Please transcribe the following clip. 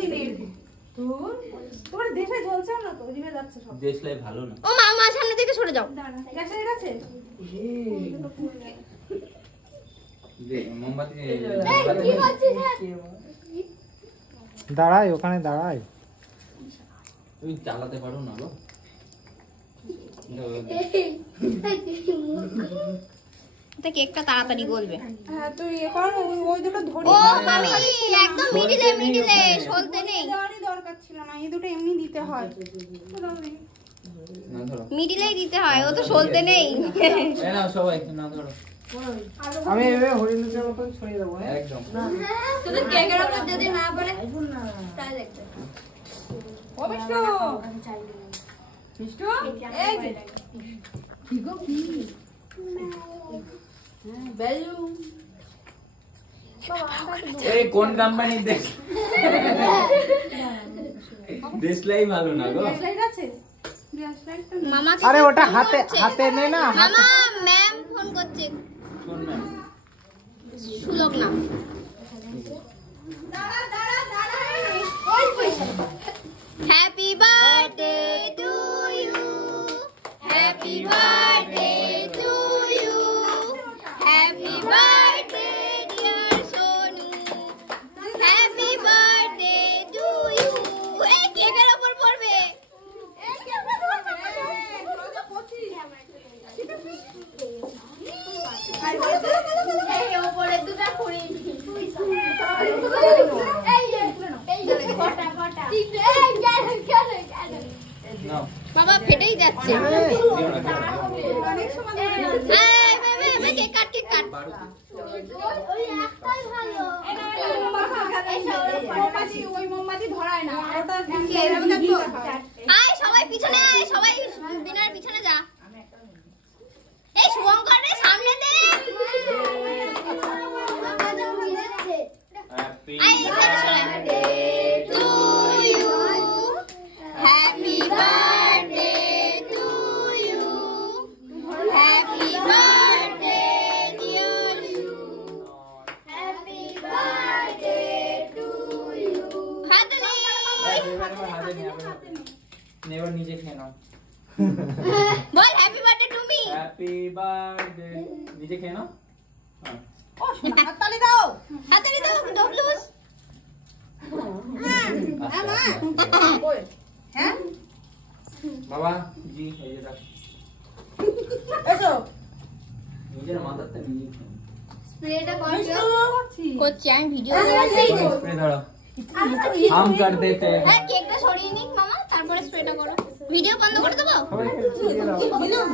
জন্মদিনের। তোমার দেশে জ্বলছে না তো, জিভে যাচ্ছে সব। দেশলাই ভালো না। ও মা সামনে থেকে সরে যাও। গ্যাসের কাছে মোমবাতি দাঁড়াই, ওখানে দাঁড়াই। তুমি চালাতে পারো না গো? এটা কেকটা তাড়াতাড়ি গলবে। হ্যাঁ তুই এখন ওই দুটো ধরি। ও মামি একদম মিডিলে সলতে নেই। দেওয়ারই দরকার ছিল না, এই দুটো এমনি দিতে হয়। না ধরো। মিডিলেই দিতে হয়, ও তো সলতে নেই। এই নাও সবাই, না ধরো। আমি এভাবে হরিণের মতন ছড়িয়ে দেবো। একদম। শুধু কেকের উপর যদি না পড়ে তাই দেখতে। ও বিষ্টু, বিষ্টু এই যে কি গো কি বেলুন। এই কোন কোম্পানি দেশ? দেশলাই ভালো না গো। গ্যাসলাইট আছে? গ্যাসলাইটটা মামা আরে ওটা হাতে নে না। মামা ম্যাম ফোন করছে। কোন ম্যাম? সুলভ না। ওই পয়সা। Happy birthday to you, happy birthday to you, happy birthday dear Sonu, happy birthday to you. এই কেকের উপর পড়বে। এই উপরে দুটো খুঁড়ি। নাও। বাবা ফেটেই যাচ্ছে। অনেক সময় ধরে কেক কাট, কেক কাট। মোমবাতি, ওই মোমবাতি ধরায় না, ওটা এইভাবে দেখতে হয়। আয় সবাই পিছনে আয়, সবাই দিনার পিছনে যা। এই শুভঙ্কর রে সামনে দে। হ্যাপি আয় এই সাইডে সরে। To you, happy birthday to you, happy birthday dear you, happy birthday to you. হাততালি। নেবার নিজে খেয়ে নাও। বল happy birthday to me. Happy birthday. নিজে খেয়ে নাও। হ্যাঁ। ও সোনা, হাততালি দাও। হাততালি দাও ডবলুস। হ্যাঁ বাবা জি এই যে দাও। এসো। নিজের মাথাতে নিজে খেয়ে নাও। স্প্রেটা করছি। করছি আমি ভিডিও স্প্রে ধরো। हम कर देते हैं। হ্যাঁ কেকটা সরিয়ে নিক মামা, তারপরে স্প্রেটা করো। ভিডিও বন্ধ করে দেবো। সবাইকে দিয়ে দাও।